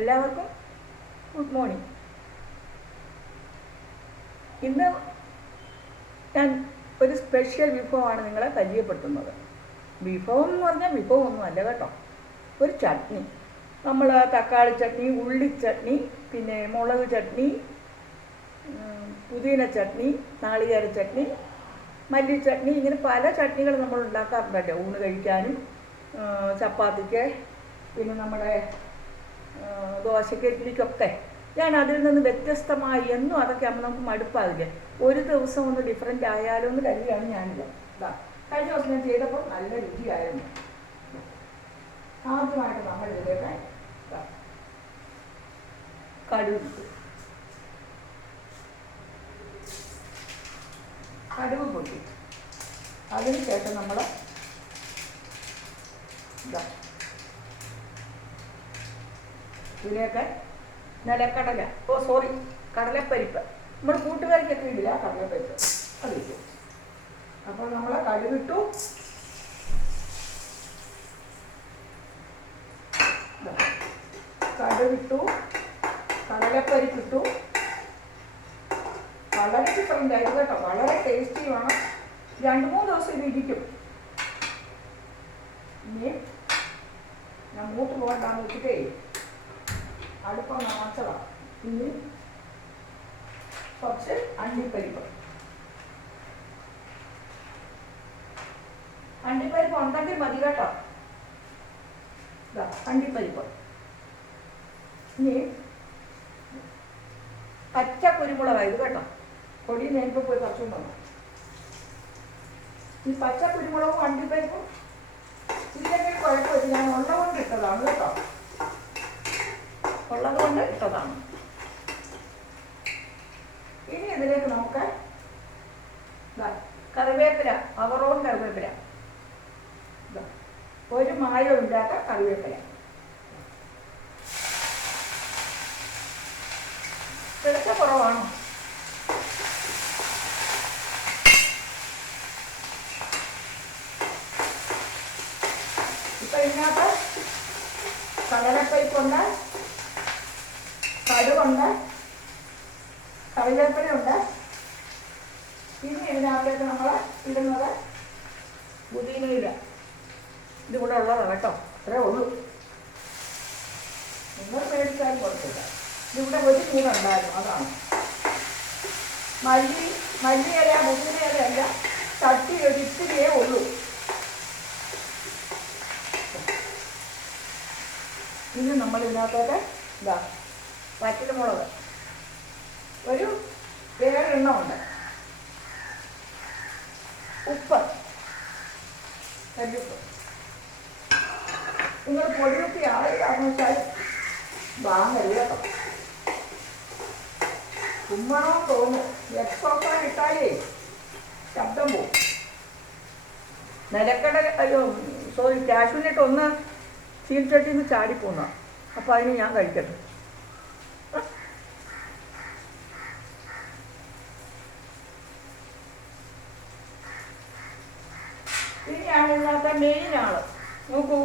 എല്ലാവർക്കും good morning. ഇന്ന് ഞാൻ ഒരു സ്പെഷ്യൽ വിഭവമാണ് നിങ്ങളെ പരിചയപ്പെടുത്തുന്നത്. വിഭവം എന്ന് പറഞ്ഞാൽ വിഭവമൊന്നും അല്ല കേട്ടോ, ഒരു ചട്നി. നമ്മൾ തക്കാളി ചട്നി, ഉള്ളി ചട്നി, പിന്നെ മുളക് ചട്നി, പുതിന ചട്നി, നാളികേര ചട്നി, മല്ലി ചട്നി, ഇങ്ങനെ പല ചട്നികൾ നമ്മൾ ഉണ്ടാക്കാറുണ്ടല്ലോ ഊണ് കഴിക്കാനും, ചപ്പാത്തിക്ക്, പിന്നെ നമ്മുടെ ദോശയ്ക്ക്, ഇഡ്ഡലിക്കൊക്കെ. ഞാൻ അതിൽ നിന്ന് വ്യത്യസ്തമായി എന്നും അതൊക്കെ ആകുമ്പോൾ നമുക്ക് മടുപ്പാകില്ലേ, ഒരു ദിവസം ഒന്ന് ഡിഫറെൻ്റ് ആയാലോ എന്ന് കരുതിയാണ് ഞാനിത്. കഴിഞ്ഞ ദിവസം ഞാൻ ചെയ്തപ്പോൾ നല്ല രുചിയായിരുന്നു. ആദ്യമായിട്ട് നമ്മൾ ഇതിലേക്ക് കടുക് പൊട്ടി, അതിനുശേഷം നമ്മൾ ഇതിലേക്ക് കടലപ്പരിപ്പ്, നമ്മൾ കൂട്ടുകാരിക്കൊക്കെ ഇടില്ല കടലപ്പരിപ്പ്, അത് ഇട്ടു. അപ്പോൾ നമ്മൾ കടുകിട്ടു, കടലപ്പരിപ്പിട്ടു. വളരെ ഡിഫറൻ്റ് ആയിട്ട് കേട്ടോ, വളരെ ടേസ്റ്റിയുമാണ്. 2-3 ദിവസം ഇത് ഇരിക്കും. ഇനി ഞാൻ മൂത്ത് പോകണ്ടാന്ന് വെച്ചിട്ടേ അടുപ്പം നനച്ചതാണ്. ഇനി കുറച്ച് അണ്ടിപ്പരിപ്പ് ഉണ്ടെങ്കിൽ മതി കേട്ടോ. അണ്ടിപ്പരിപ്പ്. ഇനി പച്ച കുരുമുളകായത് കേട്ടോ, പൊടി നേരിപ്പോൾ പോയി കുറച്ചുകൊണ്ട് വന്നു. ഈ പച്ച കുരുമുളകും അണ്ടിപ്പരിപ്പും ഇതിലെങ്കിൽ കുഴപ്പമില്ല, ഞാൻ ഉള്ളതുകൊണ്ട് ഇട്ടതാണ് കേട്ടോ, ഉള്ളതുകൊണ്ട് ഇട്ടതാണ്. ഇനി ഇതിലേക്ക് നമുക്ക് കറിവേപ്പില, അവറോൺ കറിവേപ്പില, ഒരു മായമില്ലാത്ത കറിവേപ്പില. വെളുത്ത കുറവാണോ? ഇപ്പൊ ഇതിനകത്ത് കടലപ്പരിപ്പുണ്ട്, കടുകുണ്ട്, കറിവേപ്പിലയുണ്ട്. പിന്നെ ഇതിനകത്തേക്ക് നമ്മൾ ഇടുന്നത് പുതിനയില. ഇതിവിടെ ഉള്ളതാണ് കേട്ടോ, അത്രേ ഉള്ളൂ. നിങ്ങൾ മേടിച്ചാലും കുഴപ്പമില്ല. ഇതിവിടെ ഒരു മീനുണ്ടായിരുന്നു, അതാണ്. മല്ലിയില, പുതിനയില അല്ല, തട്ടി ഒരിത്തിരിയേ ഉള്ളൂ. ഇനി നമ്മൾ ഇതിനകത്തോട്ട് വറ്റൽമുളക് ഒരു 7 എണ്ണം ഉണ്ട്. ഉപ്പ്, കല്ലുപ്പ്. നിങ്ങൾ പൊടിയുപ്പി ആണെന്ന് വെച്ചാൽ വാങ്ങരുത് കേട്ടോ, ഉമ്മണോ തോന്നും. എക്സോക്കാൻ ഇട്ടാലേ ശബ്ദം പോവും. കാഷ്യൂനട്ട് ഒന്ന് ചീൽച്ചട്ടിയിൽ നിന്ന് ചാടിപ്പോന്ന, അപ്പോൾ അതിന് ഞാൻ കഴിക്കട്ടെ. ഇനിയാണ് ഇതിനകത്തെ മെയിൻ ആള്. നോക്കൂ,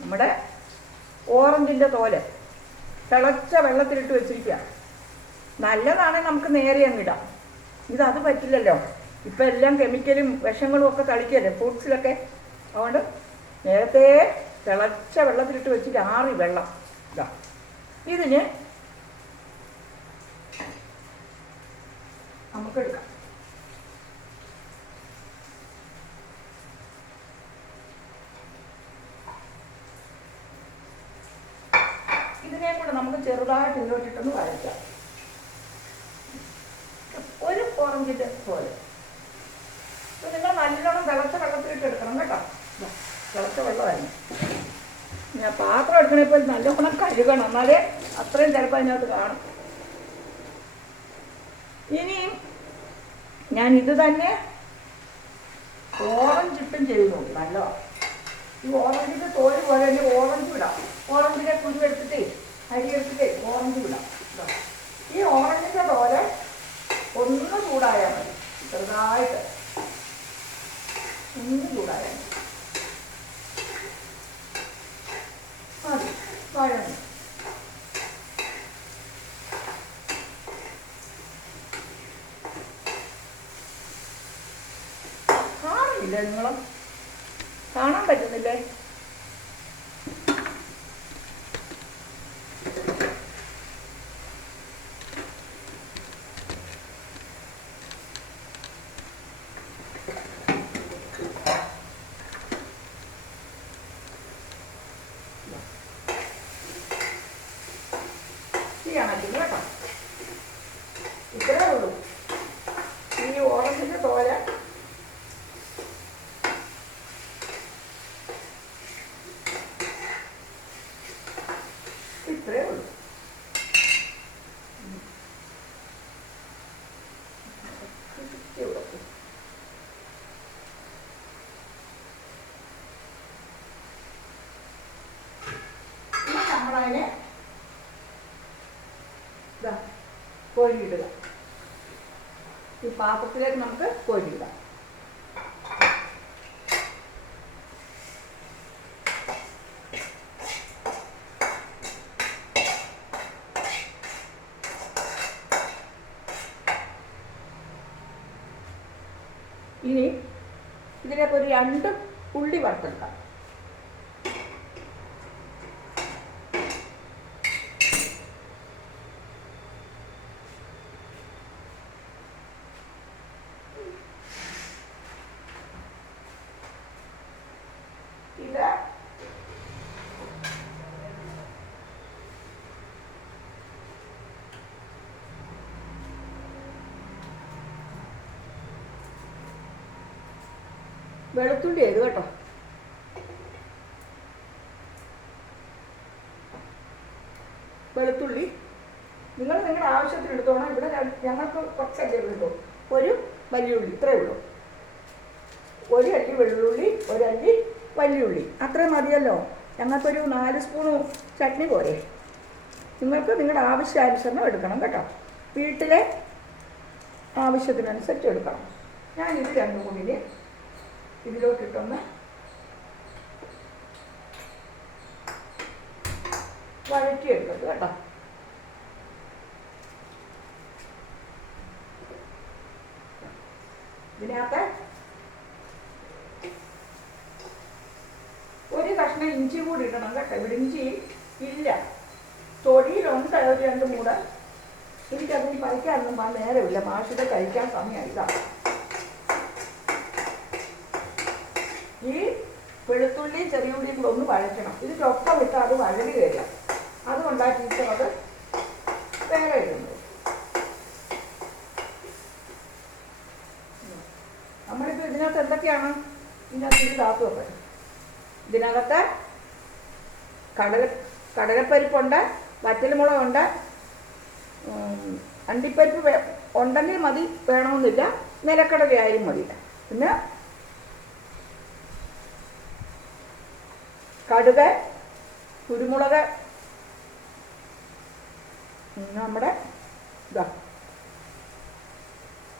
നമ്മുടെ ഓറഞ്ചിൻ്റെ തോല് തിളച്ച വെള്ളത്തിലിട്ട് വെച്ചിരിക്കുക. നല്ലതാണെങ്കിൽ നമുക്ക് നേരെ അങ്ങ് ഇടാം. അത് പറ്റില്ലല്ലോ, ഇപ്പം എല്ലാം കെമിക്കലും വിഷങ്ങളും ഒക്കെ തളിക്കല്ലേ ഫ്രൂട്ട്സിലൊക്കെ. അതുകൊണ്ട് നേരത്തെ തിളച്ച വെള്ളത്തിലിട്ട് വെച്ചിട്ട് ആറി വെള്ളം ഇതിന് നമുക്കെടുക്കാം. ഇതിനെ കൂടെ നമുക്ക് ചെറുതായിട്ട് ഇതിലോട്ടിട്ടൊന്ന് വരയ്ക്കാം. ഒരു ഓറഞ്ചിൻ്റെ പോലെ. അപ്പോൾ നിങ്ങൾ നല്ലോണം തിളച്ച വെള്ളത്തിലിട്ട് എടുക്കണം കേട്ടോ. തിളച്ച വെള്ളമായിരുന്നു. ഞാൻ പാത്രം എടുക്കണപ്പോൾ നല്ലോണം കഴുകണം, എന്നാലേ അത്രയും ചിലപ്പോൾ അതിനകത്ത് കാണും. ഇനിയും ഞാൻ ഇത് തന്നെ ഓറഞ്ച് ഇട്ടും ചെയ്ത് നോക്കി, നല്ലതാണ്. ഈ ഓറഞ്ചിൻ്റെ തോല് പോലെ തന്നെ ഓറഞ്ച് വിടാം. ഓറഞ്ചിനെ കുരു എടുത്തിട്ടേ, അരി എടുത്തിട്ടേ ഓറഞ്ച് വിടാം. ഈ ഓറഞ്ചിൻ്റെ തോല് ഒന്ന് ചൂടായാൽ മതി, ചെറുതായിട്ട് ഒന്ന് ചൂടായാൽ മതി. കാണാൻ പറ്റുന്നില്ലേ? ണക്കില്ല കേട്ടോ. ഇത്രേ ഉള്ളൂ. ഈ ഓറഞ്ചിൻ്റെ തോര ഇത്രേ ഉള്ളൂ. നമ്മളതിനെ കോരിയിടുക. ഈ പാത്രത്തിലേക്ക് നമുക്ക് കോരിയിടാം. ഇനി ഇതിലേക്ക് ഒരു 2 ഉള്ളി വറുത്തെടുക്കാം. ഇത് വെളുത്തുള്ളി ഏത് കേട്ടോ. വെളുത്തുള്ളി നിങ്ങൾ നിങ്ങളുടെ ആവശ്യത്തിന് എടുത്തോണം. ഇവിടെ ഞങ്ങൾക്ക് കുറച്ചല്ലേ ഉള്ളൂ. ഒരു വലിയ ഉള്ളി ഇത്രയേ ഉള്ളൂ. ഒരു അല്ലി വെള്ളുള്ളി, ഒരല്ലി വലിയുള്ളി, അത്രയും മതിയല്ലോ. ഞങ്ങൾക്കൊരു 4 സ്പൂണ് ചട്നി പോരെ. നിങ്ങൾക്ക് നിങ്ങളുടെ ആവശ്യാനുസരണം എടുക്കണം കേട്ടോ. വീട്ടിലെ ആവശ്യത്തിനനുസരിച്ച് എടുക്കണം. ഞാനിത് 2 കൂടി ഇതിലോട്ടിട്ടൊന്ന് വഴറ്റിയെടുക്കരുത് കേട്ടോ. ഇതിനകത്ത് ഒരു കഷ്ണം ഇഞ്ചി കൂടി ഇടണം കേട്ടോ. ഇവിടെ ഇഞ്ചി ഇല്ല, തൊടിയിലുണ്ട് ഒരു 2 മൂട്. എനിക്കതിന് പറിക്കാനൊന്നും നേരമില്ല. മാഷിടെ കഴിക്കാൻ സമയമായിതാണ്. ഈ വെളുത്തുള്ളി ചെറിയ ഉള്ളിയും കൂടെ ഒന്ന് വഴറ്റണം. ഇതിനൊപ്പം ഇട്ട് അത് വഴലുകയില്ല. അതുകൊണ്ടാണ് ടീച്ചർ അത് വേറെ ഇടുന്നത്. നമ്മളിപ്പോൾ ഇതിനകത്ത് എന്തൊക്കെയാണ്? ഇതിനകത്ത് ഇത് താത്തുമൊക്കെ. ഇതിനകത്ത് കടലപ്പരിപ്പുണ്ട്, വറ്റൽമുളകുണ്ട്, അണ്ടിപ്പരിപ്പ് ഉണ്ടെങ്കിൽ മതി, വേണമെന്നില്ല. നിലക്കടലയായാലും മതി. പിന്നെ കടുക്, കുരുമുളക്, നമ്മുടെ ഇതാ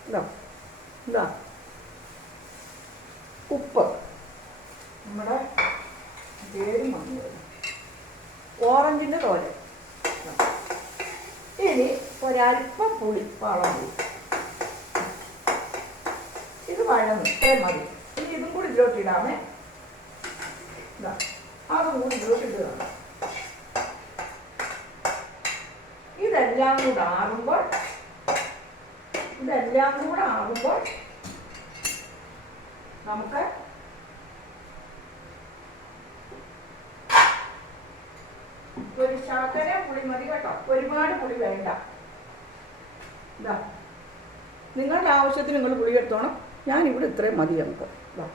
ഇതാ ഇതാ ഉപ്പ്, നമ്മുടെ പേരും വന്നു, ഓറഞ്ചിൻ്റെ തോരൻ. ഇനി ഒരല്പം പുളി, പാളം പുളി. ഇത് വഴന്നു, ഇത്രയും മതി. ഇനി ഇതും കൂടി ഇതിലോട്ടിടാമേ. ഇതാ അതും കൂടി ഇതിലോട്ടിടുകയാണ്. ഇതെല്ലാം കൂടെ ആകുമ്പോൾ നമുക്ക് ഒരു ശകല പുളി മതി കേട്ടോ. ഒരുപാട് പുളി വേണ്ട. ഇതാ നിങ്ങളുടെ ആവശ്യത്തിന് നിങ്ങൾ പുളി എടുത്തോണം. ഞാനിവിടെ ഇത്രയും മതി നമുക്ക്. ഇതാ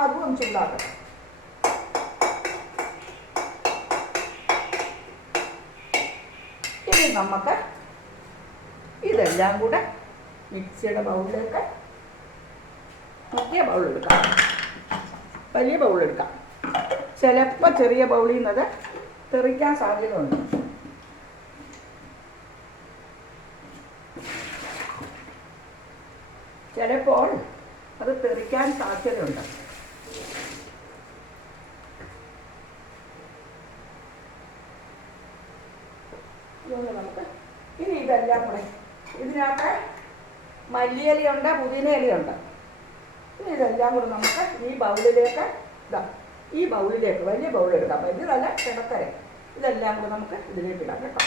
അതും ഒന്ന് ചൂടാക്കണം. ഇനി നമുക്ക് ഇതെല്ലാം കൂടെ മിക്സിയുടെ ബൗളിലേക്ക്, വലിയ ബൗളെടുക്കാം, വലിയ ബൗളെടുക്കാം. ചിലപ്പോൾ ചെറിയ ബൗളിൽ നിന്നത് തെറിക്കാൻ സാധ്യതയുണ്ട്. ചിലപ്പോൾ അത് തെറിക്കാൻ സാധ്യതയുണ്ട്. ഇതൊന്ന് നമുക്ക് ഇനി ഇതെല്ലാം കൂടെ ഇതിനകത്ത് മല്ലിയിലയുണ്ട്, പുതിന ഇലയുണ്ട്. ഇനി ഇതെല്ലാം കൂടെ നമുക്ക് ഈ ബൗളിലേക്ക് ഇതാ ഈ ബൗളിലേക്ക്, വലിയ ബൗൾ എടുക്കാം, വലിയതല്ല കിടക്കര, ഇതെല്ലാം കൂടെ നമുക്ക് ഇതിലേക്ക് ഇടാം കേട്ടോ.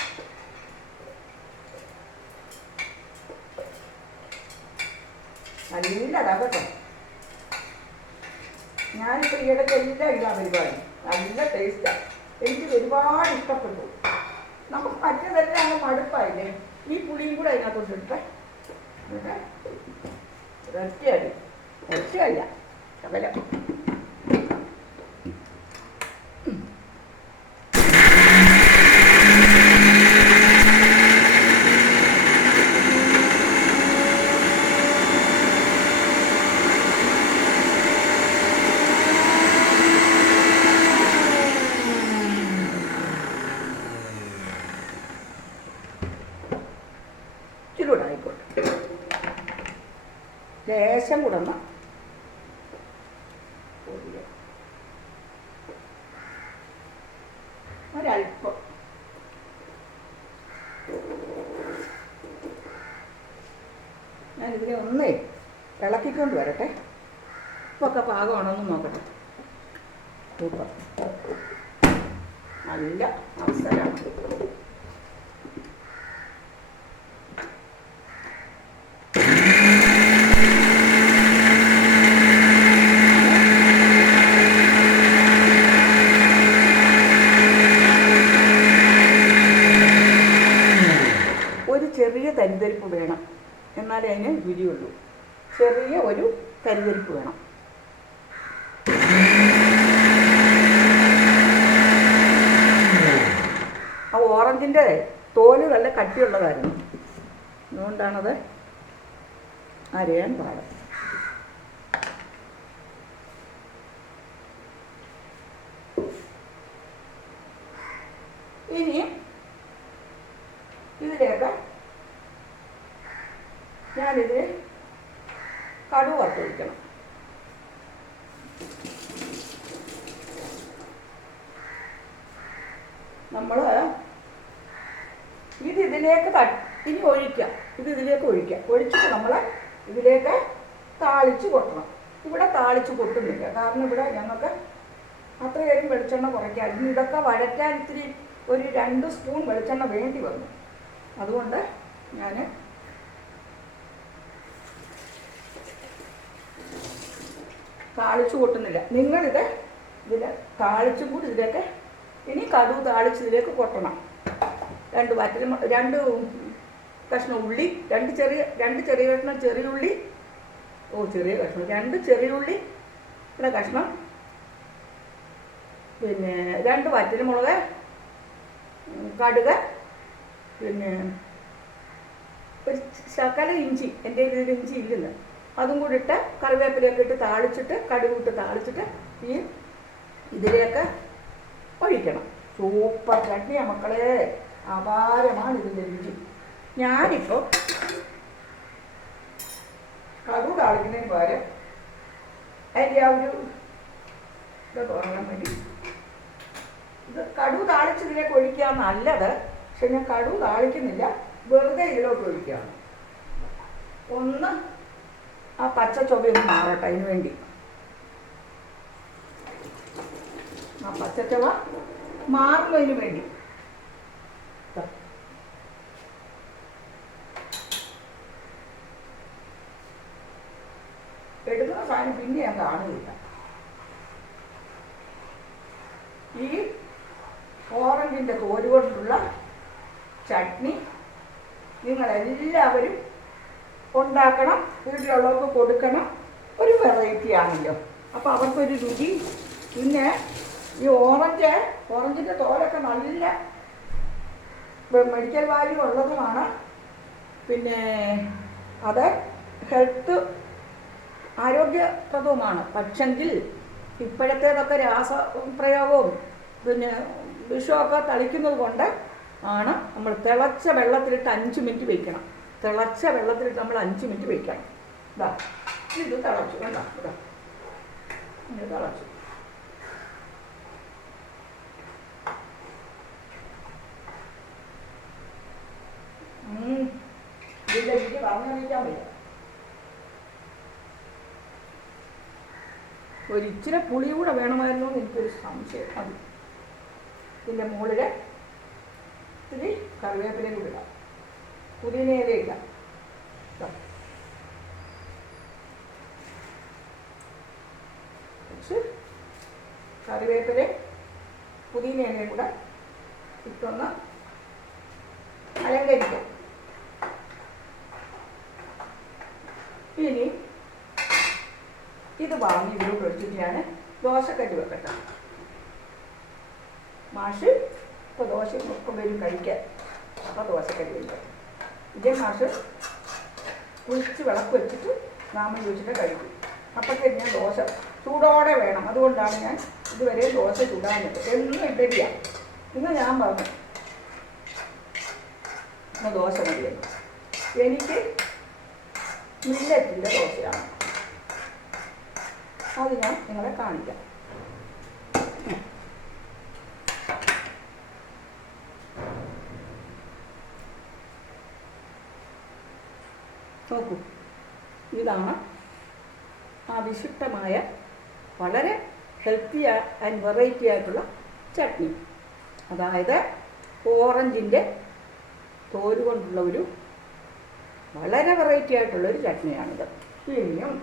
നല്ലതാ കേട്ടോ. ഞാനിപ്പോൾ ഈയിടയ്ക്ക് എല്ലാം ഇടാൻ പരിപാടി, നല്ല ടേസ്റ്റാണ്, എനിക്ക് ഒരുപാട് ഇഷ്ടപ്പെട്ടു. നമുക്ക് മറ്റേതെല്ലാം അങ്ങ് മടുപ്പായില്ലേ, ഈ പുളിയും കൂടെ അതിനകത്തോട്ട് ഇട്ടേ. എന്നിട്ട് ഒറ്റയടി, ഒറ്റയല്ല ശകലം ആയിക്കോട്ടെ. ലേശം കൂടന്ന ഒരൽപ്പം ഞാനിതിനെ ഒന്നേ ഇളക്കിക്കൊണ്ട് വരട്ടെ. ഉപ്പൊക്കെ പാകമാണോന്ന് നോക്കട്ടെ. സൂപ്പർ, നല്ല അവസരമാണ്. ചെറിയ തരിതരിപ്പ് വേണം, എന്നാലേ അതിന് രുചിയുള്ളൂ. ചെറിയ ഒരു തരിതരിപ്പ് വേണം. ആ ഓറഞ്ചിൻ്റെ തോല് നല്ല കട്ടിയുള്ളതായിരുന്നു, അതുകൊണ്ടാണത് അരയാൻ പാട്. ഇനി ഇതിലേക്ക് ഞാനിത് കടുക് വറുത്തൊഴിക്കണം. നമ്മൾ ഇതിലേക്ക് ഇനി ഒഴിക്കുക, ഇതിലേക്ക് ഒഴിക്കുക. ഒഴിച്ചിട്ട് നമ്മൾ ഇതിലേക്ക് താളിച്ച് കൊട്ടണം. ഇവിടെ താളിച്ച് കൊട്ടുന്നില്ല, കാരണം ഇവിടെ ഞങ്ങൾക്ക് അത്രയേലും വെളിച്ചെണ്ണ കുറയ്ക്കാൻ, ഇനി ഇതൊക്കെ വഴറ്റാൻ ഇത്തിരി ഒരു 2 സ്പൂൺ വെളിച്ചെണ്ണ വേണ്ടി വന്നു. അതുകൊണ്ട് ഞാൻ താളിച്ചു കൊട്ടുന്നില്ല. നിങ്ങളിത് താളിച്ചും കൂടി ഇതിലേക്ക് ഇനി കടുക് താളിച്ച് ഇതിലേക്ക് കൊട്ടണം. 2 കഷ്ണം ഉള്ളി, 2 ചെറിയ കഷ്ണം ചെറിയുള്ളി, ചെറിയ കഷ്ണം 2 ചെറിയുള്ളി കഷ്ണം, പിന്നെ 2 വറ്റൽമുളക്, കടുക്, പിന്നെ ഒരു ശകല ഇഞ്ചി, എൻ്റെ ഇതിൽ ഇഞ്ചി ഇല്ലെന്ന്, അതും കൂടി ഇട്ട് കറിവേപ്പിലയൊക്കെ ഇട്ട് താളിച്ചിട്ട് കടുക് ഇട്ട് താളിച്ചിട്ട് ഇതിലേക്ക് ഒഴിക്കണം. സൂപ്പർ ചട്നിയാണ് മക്കളെ, അപാരമാണ് ഇതിൻ്റെ രുചി. ഞാനിപ്പോൾ കടുക് താളിക്കുന്നതിന് പകരം അതിൻ്റെ ആ ഒരു ഇതൊക്കെ പറയാൻ വേണ്ടി ഇത് കടുക് താളിച്ച് ഇതിലേക്ക് ഒഴിക്കുക നല്ലത്. പക്ഷെ ഞാൻ കടുക് താളിക്കുന്നില്ല, വെറുതെ ഇതിലോട്ട് ഒഴിക്കുകയാണ്. ഒന്ന് ആ പച്ച ചൊവയൊന്ന് മാറട്ടെ, അതിന് വേണ്ടി. ആ പച്ചച്ചവ മാറുന്നതിന് വേണ്ടി എടുക്കുന്ന സാധനം പിന്നെ ഞാൻ കാണുന്നില്ല. ഈ ഓറഞ്ചിൻ്റെ തോല് കൊണ്ടുള്ള ചട്നി നിങ്ങളെല്ലാവരും ഉണ്ടാക്കണം, വീട്ടിലുള്ളവർക്ക് കൊടുക്കണം. ഒരു വെറൈറ്റി ആണല്ലോ, അപ്പോൾ അവർക്കൊരു രുചി. പിന്നെ ഈ ഓറഞ്ചിൻ്റെ തോലൊക്കെ നല്ല മെഡിക്കൽ വാല്യൂ ഉള്ളതുമാണ്. പിന്നെ അത് ഹെൽത്ത് ആരോഗ്യപ്രദവുമാണ്. പക്ഷെങ്കിൽ ഇപ്പോഴത്തേതൊക്കെ രാസപ്രയോഗവും പിന്നെ വിഷമൊക്കെ തളിക്കുന്നത് കൊണ്ട് ആണ് നമ്മൾ തിളച്ച വെള്ളത്തിലിട്ട് 5 മിനിറ്റ് വയ്ക്കണം. തിളച്ച വെള്ളത്തിലിട്ട് നമ്മൾ 5 മിനിറ്റ് വയ്ക്കണം. ഇതാ ഇത് തിളച്ചു, വേണ്ട ഇതാ ഇത് തിളച്ചു. ഇതിൻ്റെ രുചി പറഞ്ഞറിയിക്കാൻ വയ്യ. ഒരു ഇച്ചിരി പുളി കൂടെ വേണമായിരുന്നു എന്ന് എനിക്കൊരു സംശയം. മതി. ഇതിൻ്റെ മുകളിൽ ഇത്തിരി കറിവേപ്പിലയും കൂടി ഇടാം, പുതിനയില ഇടാം. കുറച്ച് കറിവേപ്പിലയും പുതിനയിലയും കൂടെ ഇട്ടൊന്ന് അലങ്കരിക്കാം. ഇനി ഇത് വാങ്ങി ഇതിലോട്ട് ഒഴിച്ചിട്ട് ഞാൻ ദോശക്കല്ല് വെക്കട്ടെ. മാഷ് ഇപ്പോൾ ദോശ ഒക്കെ വരും കഴിക്കാൻ. അപ്പോൾ ദോശക്കല്ല് വയ്ക്കാം. ഇതേ മാഷ് കുളിച്ച് വിളക്ക് വെച്ചിട്ട് നാമം ചോദിച്ചിട്ട് കഴിക്കും. അപ്പോഴത്തേക്ക് ഞാൻ ദോശ ചൂടോടെ വേണം. അതുകൊണ്ടാണ് ഞാൻ ഇതുവരെ ദോശ ചൂടാനിട്ട് എന്നും ഇഡലിയാണ്. ഇന്ന് ഞാൻ പറഞ്ഞു ദോശ മതിയല്ലോ. എനിക്ക് മില്ലറ്റിൻ്റെ ദോശയാണ്, അത് ഞാൻ നിങ്ങളെ കാണിക്കാം. നോക്കൂ, ഇതാണ് ആ വിശിഷ്ടമായ വളരെ ഹെൽത്തി ആൻഡ് വെറൈറ്റി ആയിട്ടുള്ള ചട്നി. അതായത് ഓറഞ്ചിൻ്റെ തോല് കൊണ്ടുള്ള ഒരു വളരെ വെറൈറ്റി ആയിട്ടുള്ളൊരു ചട്നിയാണിത്. ഇനിയും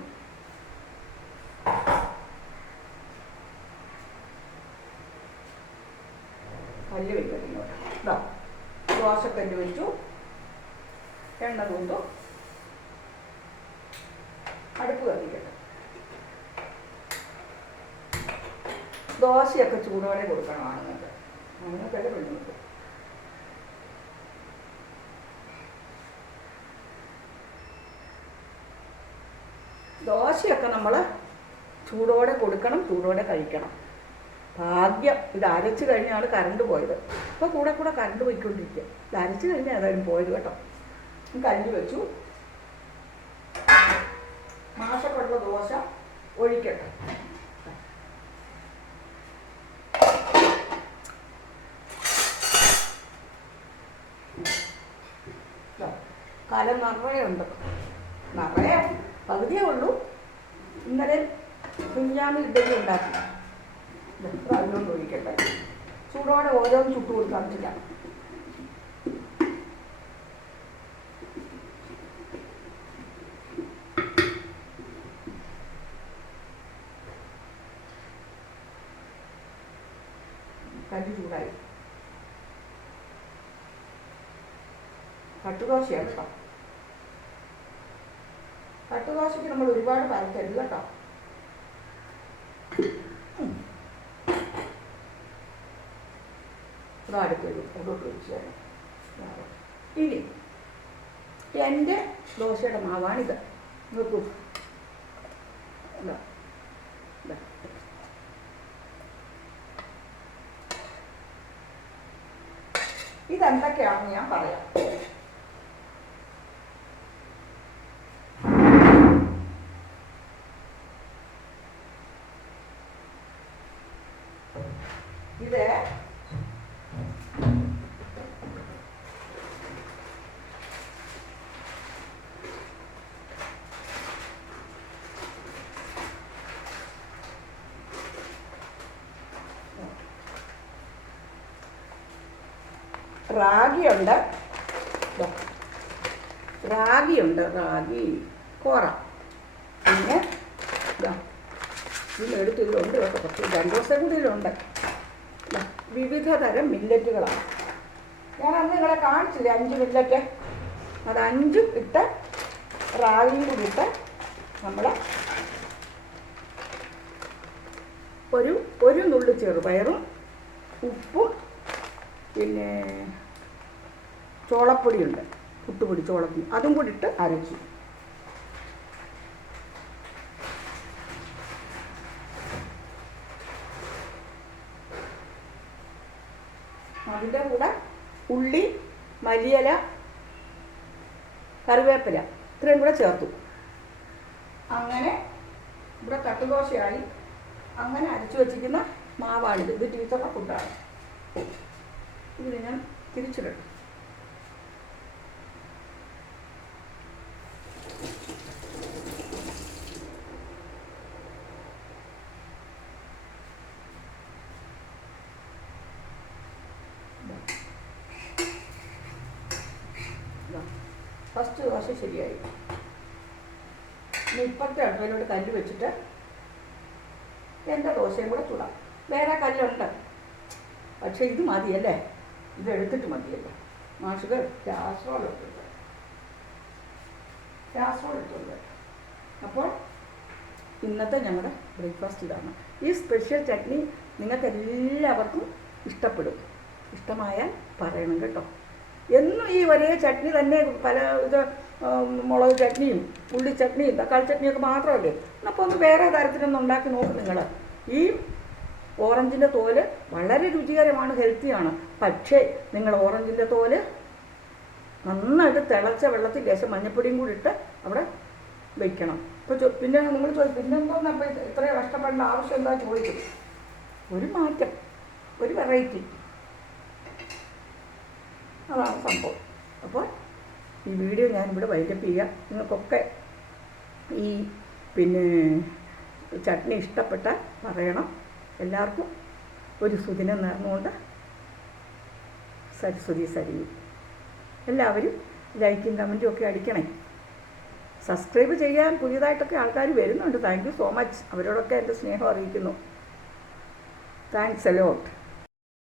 കല്ല് വയ്ക്കുന്നു. ഇതാ ദോശക്കല്ല് വെച്ചു, എണ്ണ തൂന്നു, അടുപ്പ് കത്തിക്കട്ടെ. ദോശയൊക്കെ ചൂടോടെ കൊടുക്കണം ആണുങ്ങൾക്ക്. അങ്ങനെയൊക്കെ പെണ്ണുങ്ങൾക്ക്. ദോശയൊക്കെ നമ്മൾ ചൂടോടെ കൊടുക്കണം, ചൂടോടെ കഴിക്കണം. ഭാഗ്യം ഇത് അരച്ച് കഴിഞ്ഞാണ് കറണ്ട് പോയത്. ഇപ്പോൾ കൂടെ കൂടെ കറണ്ട് പോയിക്കൊണ്ടിരിക്കുക. ഇത് അരച്ച് കഴിഞ്ഞാൽ ഏതായാലും പോയത് കേട്ടോ. കല്ല് വെച്ചു, മാഷക്കുള്ള ദോശ ഒഴിക്കട്ടെ. കലം നിറയെ ഉണ്ട്, നിറയെ പകുതിയേ ഉള്ളൂ. ഇന്നലെ കുഞ്ഞാന്ന് ഇഡലി ഉണ്ടാക്കി. അതിനോട് ഒഴിക്കട്ടെ. ചൂടോടെ ഓരോന്ന് ചുട്ടു കൊടുക്കാൻ പറ്റില്ല. കല്ല് ചൂടായി. കട്ടുദോശയാണ് കേട്ടോ. കട്ടുദോശയ്ക്ക് നമ്മൾ ഒരുപാട് പരത്തരുത് കേട്ടോ. അടുത്തൊരു അതോട്ട് ഒഴിച്ചാണ്. ഇനി എൻ്റെ ദോശയുടെ മാവാണിത്. നോക്കൂ, ഇതെന്തൊക്കെയാണെന്ന് ഞാൻ പറയാം. ഇത് റാഗിയുണ്ട്, റാഗി കോറ. പിന്നെ ഇതിലെടുത്ത് ഇതിലുണ്ട് കേട്ടോ. കുറച്ച് 2 ദിവസം കൂടി ഇതിലുണ്ട്. വിവിധ തരം മില്ലറ്റുകളാണ്. ഞാൻ അന്ന് നിങ്ങളെ കാണിച്ചില്ലേ 5 മില്ലറ്റ്. അത് 5 ഇട്ട് റാഗിയും കൂടി ഇട്ട് നമ്മൾ ഒരു നുള്ളു ചെറുപയറും ഉപ്പും പിന്നെ ചോളപ്പൊടിയുണ്ട്, പുട്ടുപൊടി, ചോളപ്പൊടി, അതും കൂടി ഇട്ട് അരച്ചു. അതിൻ്റെ കൂടെ ഉള്ളി, മല്ലിയില, കറിവേപ്പില ഇത്രയും കൂടെ ചേർത്തു. അങ്ങനെ ഇവിടെ കട്ടുദോശയായി. അങ്ങനെ അരച്ചു വച്ചിരിക്കുന്ന മാവാണിത്. ഇത് ടീച്ചറുടെ ഫുഡാണ്. ഇതിന് ഞാൻ തിരിച്ചിടണം. ഫസ്റ്റ് ദോശ ശരിയായി. ഇനി ഇപ്പോഴത്തെ അടുപ്പിലോട്ട് കല്ല് വെച്ചിട്ട് എൻ്റെ ദോശയും കൂടെ ചൂടാം. വേറെ കല്ലുണ്ട്, പക്ഷേ ഇത് മതിയല്ലേ, ഇത് എടുത്തിട്ട് മതിയല്ലോ. മാഷുകൾ കാസറോൾ എടുത്തിട്ടുണ്ട്, കാസറോൾ എടുത്തുണ്ട്. അപ്പോൾ ഇന്നത്തെ ഞങ്ങളുടെ ബ്രേക്ക്ഫാസ്റ്റ് ഇതാണ്. ഈ സ്പെഷ്യൽ ചട്നി നിങ്ങൾക്ക് എല്ലാവർക്കും ഇഷ്ടപ്പെടും. ഇഷ്ടമായാൽ പറയണം കേട്ടോ. എന്നും ഈ ഒരേ ചട്നി തന്നെ പല ഇത് മുളക് ചട്നിയും ഉള്ളി ചട്നിയും തക്കാളി ചട്നിയൊക്കെ മാത്രമല്ലേ, അപ്പോൾ ഒന്ന് വേറെ തരത്തിലൊന്നും ഉണ്ടാക്കി നോക്കും നിങ്ങൾ. ഈ ഓറഞ്ചിൻ്റെ തോല് വളരെ രുചികരമാണ്, ഹെൽത്തിയാണ്. പക്ഷേ നിങ്ങൾ ഓറഞ്ചിൻ്റെ തോല് നന്നായിട്ട് തിളച്ച വെള്ളത്തിൽ ലേശം മഞ്ഞപ്പൊടിയും കൂടി ഇട്ട് അവിടെ വയ്ക്കണം. ഇപ്പോൾ പിന്നെ നിങ്ങൾ പിന്നെന്തോന്ന് അപ്പോൾ ഇത്രയും കഷ്ടപ്പെടേണ്ട ആവശ്യം എന്താ ചോദിക്കും. ഒരു മാറ്റം, ഒരു വെറൈറ്റി, അതാണ് സംഭവം. അപ്പോൾ ഈ വീഡിയോ ഞാനിവിടെ വൈൻഡപ്പ് ചെയ്യാം. നിങ്ങൾക്കൊക്കെ ഈ ചട്നി ഇഷ്ടപ്പെട്ടാൽ പറയണം. എല്ലാവർക്കും ഒരു സുദിനം നേർന്നുകൊണ്ട് സരസ്വതി സരിയും. എല്ലാവരും ലൈക്കും കമൻറ്റും ഒക്കെ അടിക്കണേ. സബ്സ്ക്രൈബ് ചെയ്യാൻ പുതിയതായിട്ടൊക്കെ ആൾക്കാർ വരുന്നുണ്ട്. Thank you so much. അവരോടൊക്കെ എൻ്റെ സ്നേഹം അറിയിക്കുന്നു. Thanks a lot.